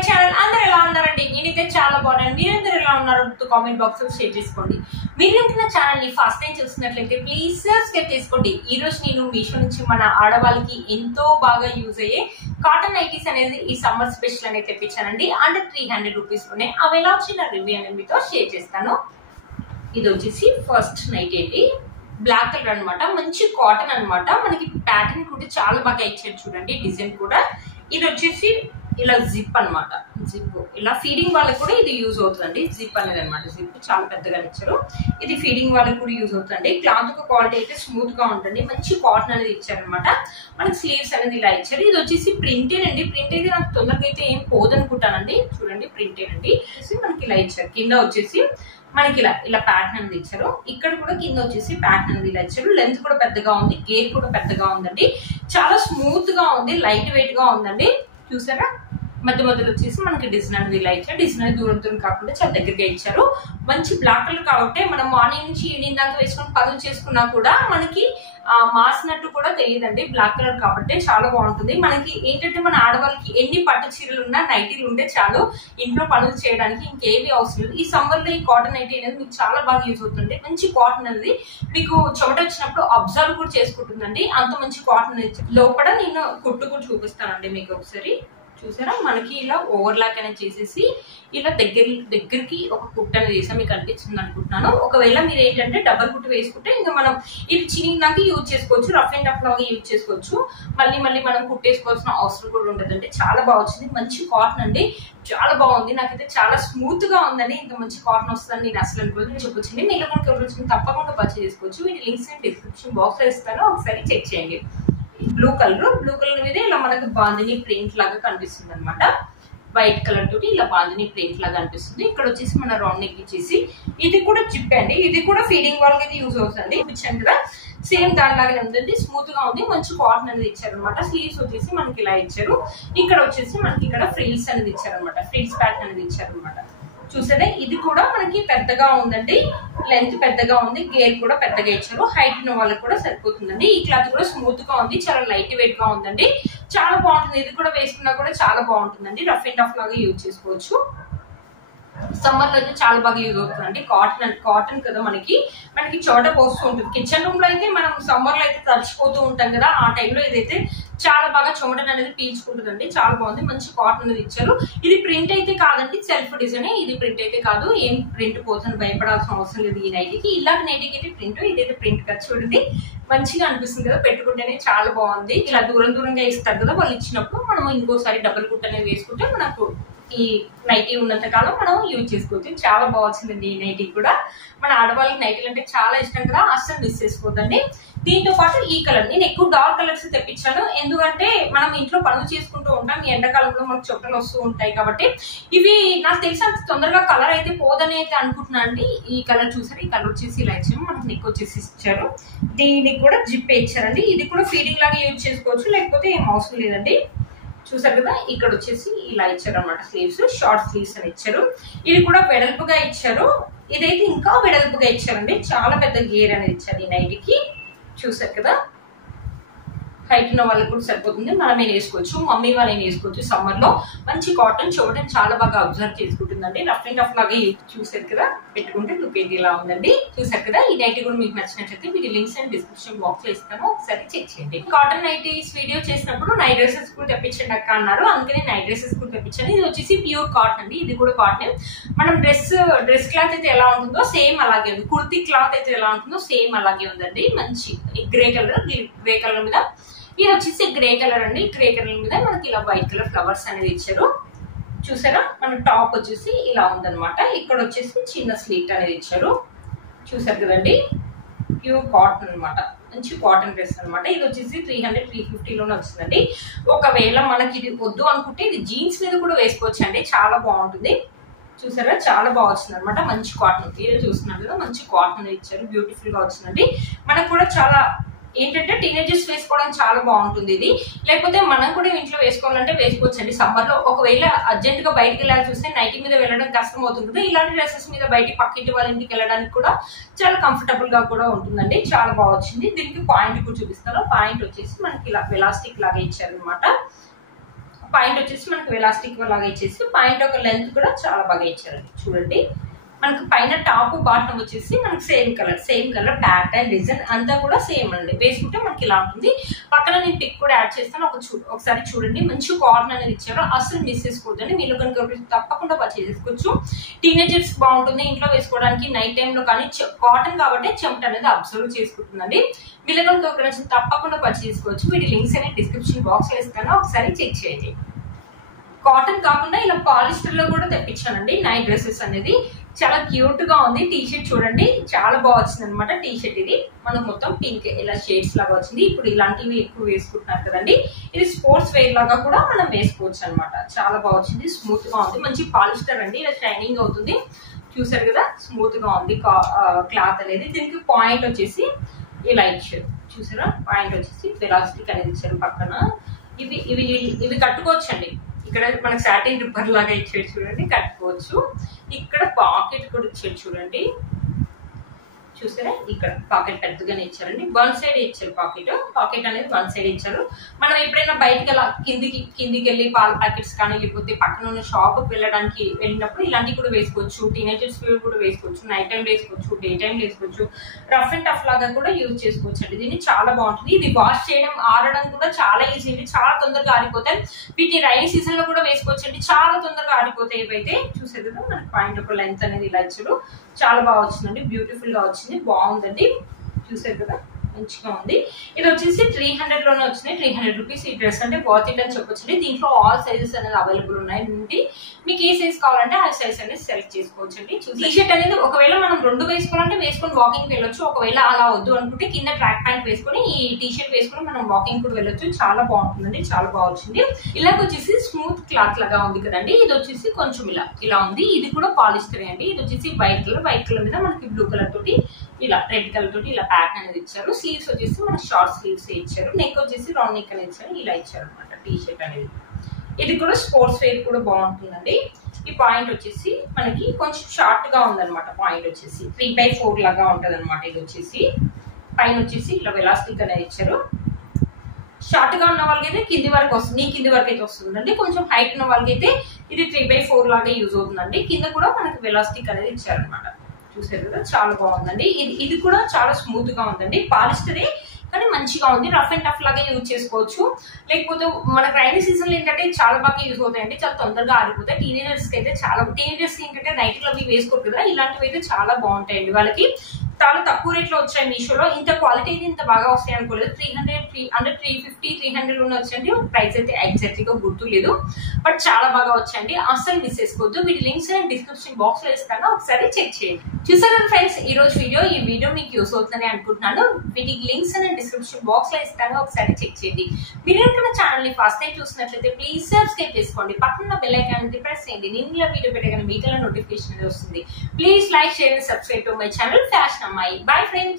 My channel. అందరూ ఎలా ఉన్నారండి? నేనైతే చాలా బాగున్నాను. మీరందరూ ఎలా ఉన్నారు? కామెంట్ బాక్స్ లో షేర్ చేసుకోండి. మీరు నా ఛానల్ ని ఫస్ట్ టైం చూస్తున్నట్లయితే ప్లీజ్ సబ్స్క్రైబ్ చేసుకోండి. ఈ రోజు నేను మీషో నుంచి మన ఆడవాళ్ళకి ఎంతో బాగా యూజ్ అయ్యే కాటన్ నైటీస్ అనేది ఈ సమ్మర్ స్పెషల్ అనేది తెప్పించానండి. అండర్ 300 రూపీస్ లోనే అవి ఎలా వచ్చిన రివ్యూ అనేది మీతో షేర్ చేస్తాను. ఇది వచ్చేసి ఫస్ట్ నైట్ ఏంటి, బ్లాక్ కలర్ అనమాట, మంచి కాటన్ అనమాట. మనకి ప్యాటర్న్ కూడా చాలా బాగా ఇచ్చారు చూడండి, డిజైన్ కూడా. ఇది వచ్చేసి ఇలా జిప్ అనమాట, జిప్ ఇలా ఫీడింగ్ వాళ్ళకి కూడా ఇది యూజ్ అవుతుంది. జిప్ అనేది అనమాట, జిప్ చాలా పెద్దగా ఇచ్చారు. ఇది ఫీడింగ్ వాళ్ళకి కూడా యూజ్ అవుతుంది. క్లాత్ క్వాలిటీ అయితే స్మూత్ గా ఉంటుంది, మంచి కాటన్ అనేది ఇచ్చారనమాట. మనకి స్లీవ్స్ అనేది ఇలా ఇచ్చారు. ఇది వచ్చేసి ప్రింటెడ్ అండి. ప్రింట్ అయితే నాకు తొందరగా అయితే ఏం పోదనుకుంటానండి. చూడండి ప్రింటెడ్ అండి. మనకి ఇలా ఇచ్చారు. కింద వచ్చేసి మనకి ఇలా ప్యాటర్న్ అనేది ఇచ్చారు. ఇక్కడ కూడా కింద వచ్చేసి ప్యాటర్న్ అనేది ఇలా ఇచ్చారు. లెంత్ కూడా పెద్దగా ఉంది, గేర్ కూడా పెద్దగా ఉందండి. చాలా స్మూత్ గా ఉంది, లైట్ వెయిట్ గా ఉందండి. చూసారా, మధ్య మధ్యలో వచ్చేసి మనకి డిజైన్ అనేది ఇలా ఇచ్చారు. డిజైన్ అనేది దూరం దూరం కాకుండా చాలా దగ్గరగా ఇచ్చారు. మంచి బ్లాక్ కలర్ కాబట్టి మనం మార్నింగ్ నుంచి ఈవినింగ్ దాకా వేసుకొని పనులు చేసుకున్నా కూడా మనకి మాసినట్టు కూడా తెలియదండి. బ్లాక్ కలర్ కాబట్టి చాలా బాగుంటుంది. మనకి ఏంటంటే మన ఆడవాళ్ళకి ఎన్ని పట్టు చీరలు ఉన్నా నైటీలు ఉంటే చాలు ఇంట్లో పనులు చేయడానికి, ఇంకేవి అవసరం లేదు. ఈ సమ్మర్ లో ఈ కాటన్ నైటీ అనేది మీకు చాలా బాగా యూజ్ అవుతుంది. మంచి కాటన్ అనేది మీకు చెమట వచ్చినప్పుడు అబ్జర్వ్ కూడా చేసుకుంటుందండి. అంత మంచి కాటన్ అనేది. లోపల నేను కుట్టు కూడా చూపిస్తానండి మీకు ఒకసారి. చూసారా, మనకి ఇలా ఓవర్లాక్ అనేది చేసేసి ఇలా దగ్గరికి ఒక కుట్టు అనేది వేసా. మీకు అనిపిస్తుంది అనుకుంటున్నాను. ఒకవేళ మీరు ఏంటంటే డబల్ కుట్టు వేసుకుంటే ఇంకా మనం ఇది చిన్నదాకా యూజ్ చేసుకోవచ్చు, రఫ్ అండ్ టఫ్ లాగా యూజ్ చేసుకోవచ్చు. మళ్ళీ మనం కుట్టేసుకోవాల్సిన అవసరం కూడా ఉండదండి. చాలా బాగా వచ్చింది. మంచి కాటన్ అండి, చాలా బాగుంది. నాకైతే చాలా స్మూత్ గా ఉందని, ఇంత మంచి కాటన్ వస్తుందని నేను అసలు అనుకోలేదు. చెప్పొచ్చింది మీరు మనకి ఎవరు వచ్చింది తప్పకుండా పర్చేజ్ చేసుకోవచ్చు. వీటి లింక్స్ డిస్క్రిప్షన్ బాక్స్ లో ఇస్తాను, ఒకసారి చెక్ చేయండి. బ్లూ కలర్ మీద ఇలా మనకు బాందిని ప్రింట్ లాగా కనిపిస్తుంది అనమాట. వైట్ కలర్ తోటి ఇలా బాందిని ప్రింట్ లాగా అనిపిస్తుంది. ఇక్కడ వచ్చేసి మన రౌండ్ నెక్ ఇచ్చేసి ఇది కూడా జిప్ అండి. ఇది కూడా ఫీడింగ్ వాళ్ళకి అయితే యూజ్ అవుతుంది. ఇచ్చాను కదా, సేమ్ దానిలాగానే ఉంటుంది. స్మూత్ గా ఉంది, మంచి కాటన్ అనేది ఇచ్చారు అనమాట. స్లీవ్స్ వచ్చేసి మనకి ఇలా ఇచ్చారు. ఇక్కడ వచ్చేసి మనకి ఇక్కడ ఫ్రిల్స్ అనేది ఇచ్చారు అనమాట. ఫ్రిల్స్ ప్యాటర్న్ అనేది ఇచ్చారు అనమాట. చూసారా, ఇది కూడా మనకి పెద్దగా ఉందండి, లెంత్ పెద్దగా ఉంది, గేర్ కూడా పెద్దగా ఇచ్చారు. హైట్ ఉన్న వాళ్ళకి కూడా సరిపోతుందండి. ఈ క్లాత్ కూడా స్మూత్ గా ఉంది, చాలా లైట్ వెయిట్ గా ఉందండి. చాలా బాగుంటుంది. ఇది కూడా వేసుకున్నా కూడా చాలా బాగుంటుందండి. రఫ్ అండ్ టఫ్ లాగా యూజ్ చేసుకోవచ్చు. సమ్మర్ లో అయితే చాలా బాగా యూజ్ అవుతుందండి. కాటన్ కదా, మనకి చోట పోస్తూ ఉంటుంది. కిచెన్ రూమ్ లో అయితే మనం సమ్మర్ లో అయితే తడిచిపోతూ ఉంటాం కదా, ఆ టైంలో ఇదైతే చాలా బాగా చెమటను అనేది పీల్చుకుంటుందండి. చాలా బాగుంది, మంచి కాటన్ అనేది ఇచ్చారు. ఇది ప్రింట్ అయితే కాదండి, సెల్ఫ్ డిజైన్. ఇది ప్రింట్ అయితే కాదు, ఏం ప్రింట్ పోతుంది భయపడాల్సిన అవసరం లేదు. ఈ నైటీకి ఇలాంటి నైటీకి అయితే ప్రింట్, ఇదైతే ప్రింట్ కదా. చూడండి మంచిగా అనిపిస్తుంది కదా, పెట్టుకుంటేనే చాలా బాగుంది. ఇలా దూరంగా ఇస్తారు కదా వాళ్ళు ఇచ్చినప్పుడు, మనం ఇంకోసారి డబుల్ కుట్ అనేది వేసుకుంటే మనకు ఈ నైటీ ఉన్నంత కాలం మనం యూజ్ చేసుకోవచ్చు. చాలా బాగుంది ఈ నైటీ కూడా. మన ఆడవాళ్ళకి నైటీలు అంటే చాలా ఇష్టం కదా, అస్సలు మిస్ చేసుకోవద్దండి. దీంతో పాటు ఈ కలర్, నేను ఎక్కువ డార్క్ కలర్స్ తెప్పించాను. ఎందుకంటే మనం ఇంట్లో పనులు చేసుకుంటూ ఉంటాం, ఈ ఎండాకాలంలో మనకు చొట్టలు వస్తూ ఉంటాయి కాబట్టి. ఇవి నాకు తెలిసి అంత తొందరగా కలర్ అయితే పోదని అయితే అనుకుంటున్నాను అండి. ఈ కలర్ చూసారు, ఈ కలర్ వచ్చేసి ఇలా ఇచ్చాము, మనకి నెక్ వచ్చేసి ఇచ్చారు. దీనికి కూడా జిప్ ఇచ్చారండి. ఇది కూడా ఫీడింగ్ లాగా యూజ్ చేసుకోవచ్చు, లేకపోతే ఏం అవసరం లేదండి. చూసారు కదా, ఇక్కడ వచ్చేసి ఇలా ఇచ్చారు అనమాట. స్లీవ్స్ షార్ట్ స్లీవ్స్ అని ఇచ్చారు. ఇది కూడా వెడల్పుగా ఇచ్చారు. ఇదైతే ఇంకా వెడల్పుగా ఇచ్చారండి. చాలా పెద్ద గేర్ అనేది ఇచ్చారు ఈ నైటీకి. చూసారు కదా, హైట్ ఉన్న వాళ్ళకి కూడా సరిపోతుంది. మనమే వేసుకోవచ్చు, మమ్మీ వాళ్ళని వేసుకోవచ్చు. సమ్మర్ లో మంచి కాటన్ చెమటని చాలా బాగా అబ్జర్వ్ చేసుకుంటుందండి. రఫ్ అండ్ టఫ్ లాగా చూసారు కదా, పెట్టుకుంటే లుక్ ఏంటి ఇలా ఉందండి. చూసారు కదా, ఈ నైటీ కూడా మీకు నచ్చినట్లయితే వీటి లింక్స్ అండ్ డిస్క్రిప్షన్ బాక్స్ లో ఇస్తాను, ఒకసారి చెక్ చేయండి. కాటన్ నైటీస్ వీడియో చేసినప్పుడు నైట్ డ్రెస్సెస్ కూడా తెప్పించండి అక్క అన్నారు, అందుకని నైట్ డ్రెస్సెస్ కూడా తెప్పించాను. ఇది వచ్చేసి ప్యూర్ కాటన్ అండి. ఇది కూడా కాటన్. మనం డ్రెస్ క్లాత్ అయితే ఎలా ఉంటుందో సేమ్ అలాగే ఉంది. కుర్తీ క్లాత్ అయితే ఎలా ఉంటుందో సేమ్ అలాగే ఉందండి. మంచి గ్రే కలర్ మీద, ఇది వచ్చేసి గ్రే కలర్ అండి. గ్రే కలర్ మీద మనకి ఇలా వైట్ కలర్ ఫ్లవర్స్ అనేది ఇచ్చారు. చూసారా, మన టాప్ వచ్చేసి ఇలా ఉందన్నమాట. ఇక్కడ వచ్చేసి చిన్న స్లీట్ అనేది ఇచ్చారు. చూసారు కదండి, ప్యూర్ కాటన్ అనమాట. మంచి కాటన్ డ్రెస్ అనమాట. ఇది వచ్చేసి 300-350 లోనే వచ్చిందండి. ఒకవేళ మనకి ఇది వద్దు అనుకుంటే ఇది జీన్స్ మీద కూడా వేసుకోవచ్చు అండి, చాలా బాగుంటుంది. చూసారా, చాలా బాగా వచ్చింది అనమాట. మంచి కాటన్, ఇది చూస్తున్నారు కదా, మంచి కాటన్ ఇచ్చారు. బ్యూటిఫుల్ గా వచ్చిందండి. మనకు కూడా చాలా ఏంటంటే టీనేజర్స్ వేసుకోవడానికి చాలా బాగుంటుంది ఇది. లేకపోతే మనం కూడా ఇంట్లో వేసుకోవాలంటే వేసుకోవచ్చండి సమ్మర్ లో. ఒకవేళ అర్జెంట్ గా బయటకు వెళ్ళాలి చూస్తే నైటీ మీద వెళ్ళడం కష్టం అవుతుంది. ఇలాంటి డ్రెస్సెస్ మీద బయట పక్కింటి వాళ్ళ ఇంటికి వెళ్ళడానికి కూడా చాలా కంఫర్టబుల్ గా కూడా ఉంటుందండి. చాలా బాగా వచ్చింది. దీనికి పాయింట్ కూడా చూపిస్తాను. పాయింట్ వచ్చేసి మనకి ఇలా ఎలాస్టిక్ లాగా ఇచ్చారు అనమాట. పాయింట్ వచ్చేసి మనకు ఎలాస్టిక్ లాగా ఇచ్చేసి పాయింట్ ఒక లెంత్ కూడా చాలా బాగా ఇచ్చారండి. చూడండి మనకు పైన టాప్ బాటమ్ వచ్చేసి మనకు సేమ్ కలర్ ప్యాటర్న్ డిజైన్ అంతా కూడా సేమ్ అండి. వేసుకుంటే మనకి ఇలా ఉంటుంది. పక్కన నేను పిక్ కూడా యాడ్ చేస్తాను, ఒకసారి చూడండి. మంచి కాటన్ అనేది ఇచ్చారు, అసలు మిస్ చేసుకోవద్దండి. మీరు కనుక తప్పకుండా పర్చేస్ చేసుకోవచ్చు. టీనేజర్స్ బాగుంటుంది ఇంట్లో వేసుకోవడానికి, నైట్ టైంలో కానీ. కాటన్ కాబట్టి చెమట అనేది అబ్జర్వ్ చేసుకుంటుందండి. మీరు కనుక తప్పకుండా పర్చేస్ చేసుకోవచ్చు. వీటి లింక్స్ అనేది డిస్క్రిప్షన్ బాక్స్ లో ఇస్తాను, ఒకసారి చెక్ చేయండి. కాటన్ కాకుండా ఇలా పాలిస్టర్ లో కూడా తెప్పించానండి నైట్ డ్రెస్సెస్ అనేది. చాలా క్యూట్ గా ఉంది. టీ షర్ట్ చూడండి చాలా బాగా వచ్చింది అనమాట. టీ షర్ట్ ఇది మనకు మొత్తం పింక్ ఇలా షేడ్స్ లాగా వచ్చింది. ఇప్పుడు ఇలాంటివి ఎక్కువ వేసుకుంటున్నారు కదండి, ఇది స్పోర్ట్స్ వేర్ లాగా కూడా మనం వేసుకోవచ్చు అనమాట. చాలా బాగా వచ్చింది, స్మూత్ గా ఉంది, మంచి పాలిస్టర్ అండి. ఇలా షైనింగ్ అవుతుంది, చూసారు కదా, స్మూత్ గా ఉంది క్లాత్ అనేది. దీనికి పాయింట్ వచ్చేసి ఇలా ఇచ్చారు, చూసారా, పాయింట్ వచ్చేసి ఎలాస్టిక్ అనేది ఇచ్చారు పక్కన. ఇవి ఇవి ఇవి కట్టుకోవచ్చండి. ఇక్కడ మనకు సాటిన్ రిబ్బర్ లాగా ఇచ్చాడు చూడండి, కట్టుకోవచ్చు. ఇక్కడ పాకెట్ కూడా ఇచ్చాడు చూడండి, చూసారా, ఇక్కడ పాకెట్ పెద్దగానే ఇచ్చారండి. వన్ సైడ్ ఇచ్చారు పాకెట్ అనేది వన్ సైడ్ ఇచ్చారు. మనం ఎప్పుడైనా బయటకి అలా కిందికి వెళ్ళి పాల ప్యాకెట్స్ కానీ లేకపోతే పక్కన ఉన్న షాప్ వెళ్ళడానికి వెళ్ళినప్పుడు ఇలాంటివి కూడా వేసుకోవచ్చు. టీనేజర్స్ కూడా వేసుకోవచ్చు, నైట్ టైం వేసుకోవచ్చు, డే టైం వేసుకోవచ్చు. రఫ్ అండ్ టఫ్ లాగా కూడా యూజ్ చేసుకోవచ్చు అండి. దీన్ని చాలా బాగుంటుంది. ఇది వాష్ చేయడం ఆరడం కూడా చాలా ఈజీ అండి, చాలా తొందరగా ఆరిపోతాయి. వీటిని రైనీ సీజన్ లో కూడా వేసుకోవచ్చు అండి, చాలా తొందరగా ఆరిపోతాయి. ఇవైతే చూసారు కదా, మనకి పాయింట్ ఒక లెంత్ అనేది ఇలా ఇచ్చారు. చాలా బాగా వచ్చిందండి, బ్యూటిఫుల్ గా వచ్చింది, బాగుందండి. చూసారు కదా, మంచిగా ఉంది. ఇది వచ్చేసి 300 లోనే వచ్చినాయి. 300 రూపీస్ ఈ డ్రెస్ అంటే వర్త్ ఇట్ అని చెప్పొచ్చు. దీంట్లో ఆల్ సైజెస్ అనేది అవైలబుల్ ఉన్నాయి. మీకు ఏ సైజ్ కావాలంటే ఆ సైజ్ అనేది సెలెక్ట్ చేసుకోవచ్చు అండి. టీ షర్ట్ అనేది ఒకవేళ మనం 2 వేసుకోవాలంటే వేసుకొని వాకింగ్ వెళ్ళొచ్చు. ఒకవేళ అలా వద్దు అనుకుంటే కింద ట్రాక్ ప్యాంట్ వేసుకొని ఈ టీ షర్ట్ వేసుకొని మనం వాకింగ్ కూడా వెళ్ళొచ్చు. చాలా బాగుంటుందండి, చాలా బాగా వచ్చింది. ఇలాగ వచ్చేసి స్మూత్ క్లాత్ లాగా ఉంది కదండి. ఇది వచ్చేసి కొంచెం ఇలా ఉంది. ఇది కూడా పాలిస్టర్ అండి. ఇది వచ్చేసి వైట్ కలర్ మీద మనకి బ్లూ కలర్ తోటి ఇలా రెడ్ కలర్ తోటి ఇలా ప్యాటర్న్ అనేది ఇచ్చారు. స్లీవ్స్ వచ్చేసి మన షార్ట్ స్లీవ్స్ ఇచ్చారు. నెక్ వచ్చేసి రౌండ్ నెక్ అనేది ఇచ్చారు. ఇలా ఇచ్చారు అనమాట టీ షర్ట్ అనేది. ఇది కూడా స్పోర్ట్స్ వేర్ కూడా బాగుంటుందండి. ఈ పాయింట్ వచ్చేసి మనకి కొంచెం షార్ట్ గా ఉందన్నమాట. పాయింట్ వచ్చేసి 3/4 లాగా ఉంటది అనమాట. ఇది వచ్చేసి పైన వచ్చేసి ఇలా ఎలాస్టిక్ అనేది ఇచ్చారు. షార్ట్ గా ఉన్న వాళ్ళకైతే కింది వరకు వస్తుంది, కింది వరకు అయితే వస్తుందండి. కొంచెం హైట్ ఉన్న వాళ్ళకైతే ఇది 3/4 లాగా యూజ్ అవుతుందండి. కింద కూడా మనకి ఎలాస్టిక్ అనేది ఇచ్చారనమాట. చూసారు కదా, చాలా బాగుందండి. ఇది కూడా చాలా స్మూత్ గా ఉందండి. పాలిస్టరే కానీ మంచిగా ఉంది. రఫ్ అండ్ టఫ్ లాగా యూజ్ చేసుకోవచ్చు. లేకపోతే మనకు రైనీ సీజన్ లో ఏంటంటే చాలా బాగా యూజ్ అవుతాయండి, చాలా తొందరగా ఆరిపోతాయి. టీనేజర్స్ ఏంటంటే నైట్ లో అవి వేసుకోరు కదా, ఇలాంటివి అయితే చాలా బాగుంటాయండి. వాళ్ళకి చాలా తక్కువ రేట్ లో వచ్చాయి మీషోలో. ఇంత క్వాలిటీ అయితే ఇంత బాగా వస్తాయి అనుకోలేదు. 350, 300 లోనే వచ్చాయండి. ప్రైస్ అయితే ఎగ్జాక్ట్ గా గుర్తు లేదు, బట్ చాలా బాగా వచ్చాయండి. అస్సలు మిస్ చేసుకోవద్దు. వీటి లింక్స్ డిస్క్రిప్షన్ బాక్స్ లో ఇస్తాను, ఒకసారి చెక్ చేయండి. చూసారా ఫ్రెండ్స్, ఈ రోజు ఈ వీడియో మీకు యూస్ అవుతుందని అనుకుంటున్నాను. వీటి లింక్స్ డిస్క్రిప్షన్ బాక్స్ లో ఇస్తాను, ఒకసారి చెక్ చేయండి. మీరు కనుక ఛానల్ ని ఫస్ట్ టైం చూసినట్లయితే ప్లీజ్ సబ్స్క్రైబ్ చేసుకోండి. పక్కన బెల్ ఐకాన్ ప్రెస్ చేయండి. నేను ఇలా వీడియో పెట్టగానే మీకు నోటిఫికేషన్ వస్తుంది. Please like, share and subscribe to my channel fashion అమ్మాయి. Bye friends.